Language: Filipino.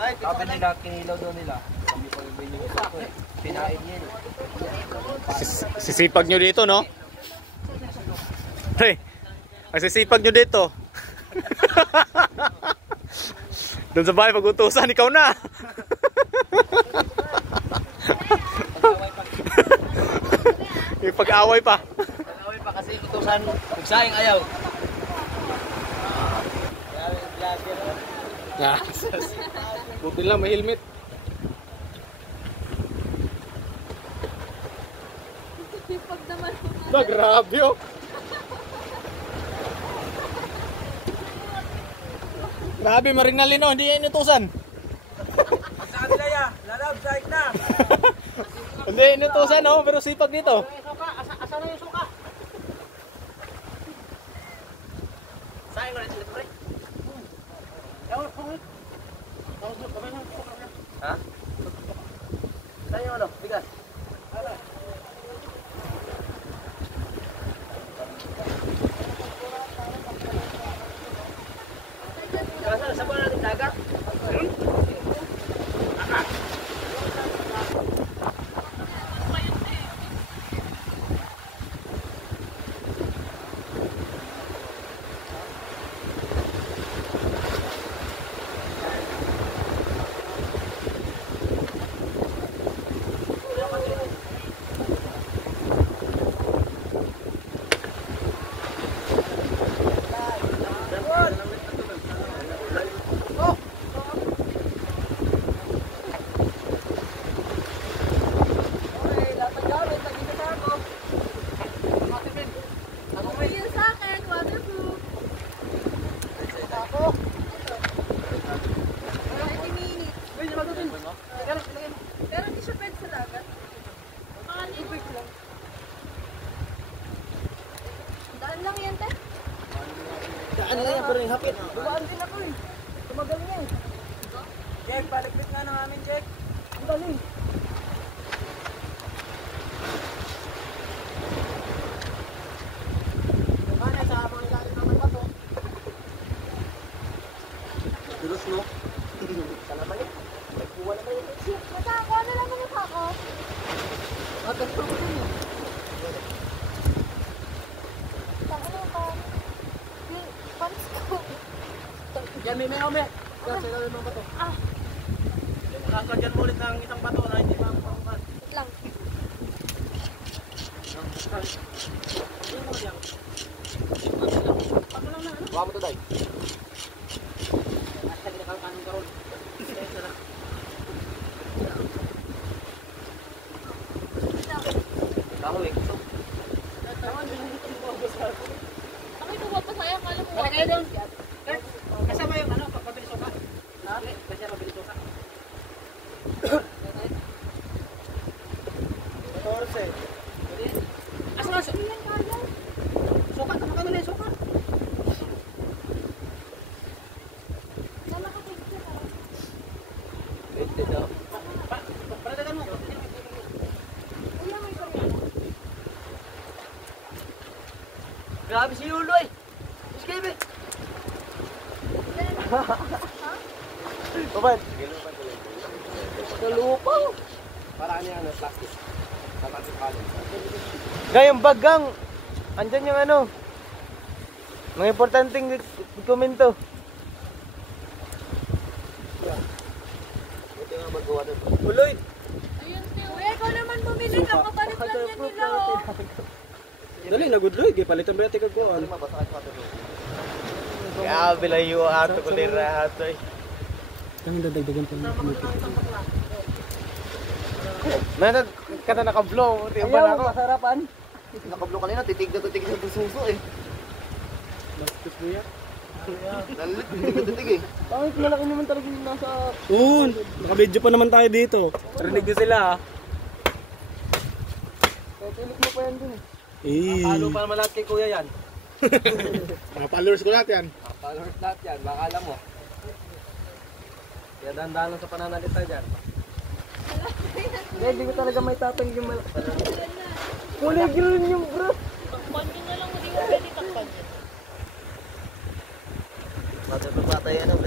Sabi nila, kinilaw daw nila. Sabi ko yung binigay ko eh. Pinain niya eh. Sisipag nyo dito, no? Hey, ang sisipag nyo dito. Doon sa bahay pag-utusan, ikaw na. Yung pag-away pa. Pag-away pa kasi utusan, magsayang ayaw. Buti lang, may helmet. Pag naman Na, grabe oh. Grabe, Marinalino, hindi yan inutusan. Sa kanila ya, lalab, sahig na. Hindi inutusan oh, pero sipag dito. Asa na yung suka? Sayang na rin sila pre. Ha? Sayang yung ano, bigas. Sa buwan natin dagat? Pero hindi siya pwede sa dagat. Daan lang yan, te. Daan lang yan, pero yung hapit. Dumaan din ako eh. Tumagal niya eh. Jack, palikpit nga ng amin, Jack. Ang galing. Mana sa mga ilalim naman ba to? Dulos, no? Salamat yun. Nagkuha naman yun. Matako, ano lang naman ako? Matako mo din. Tako na ko. Pants ko. Yan, may ome. Yan, sa ilalim ng bato. Ah. Kakagyan mo ulit ng isang bato na hindi makapakukan. Wait lang. Bawa mo to, Day. Basta ginakakanong karoon. Kahoy. Ako ito mapasaya. Kala mo. Balik kayo doon. Kasama yung ano, pagpabili suka. Ha? Kasi pabili suka. 14. Asa nga suka? Suka, tama nila yung suka. Pwede daw. Paradagan mo. Grabe si Yulo eh. Iskebe. Babad. Kalupaw. Para ano yan, plastic. Plastic kalong. Gayong bagang. Andyan yung ano. Mga importanteng komento. Ito yung magawa doon. Uloy. Ayun, te. Uy, ikaw naman bumili. Nakapalit lang yan nila, oh. Dali, nagudloy. Palitan ba yung tigag ko? Ano? Kaya bilayo ato ko lira ato eh. Kami dadagdagan pa ng kumiti. Nanad ka na naka-blow. Tiyan ba na ako? Masarapan. Naka-blow kanina, titig na sa suso eh. Bastos mo yan? Lalit, titig eh. Bakit malaki naman talaga yung nasa... Oo, naka-video pa naman tayo dito. Rinig nyo sila ha. Pilit mo pa yan dun eh. Palo pa naman lahat kay kuya yan. Mga followers ko lahat yan. Followers lahat yan, baka alam mo. Kaya dahan-dahan lang sa pananalita dyan. Hindi ko talaga may tatang yung malaki. Kulay green yung bro. Takpan nyo na lang. Hindi mo pwede takpan yun. Patay yan ang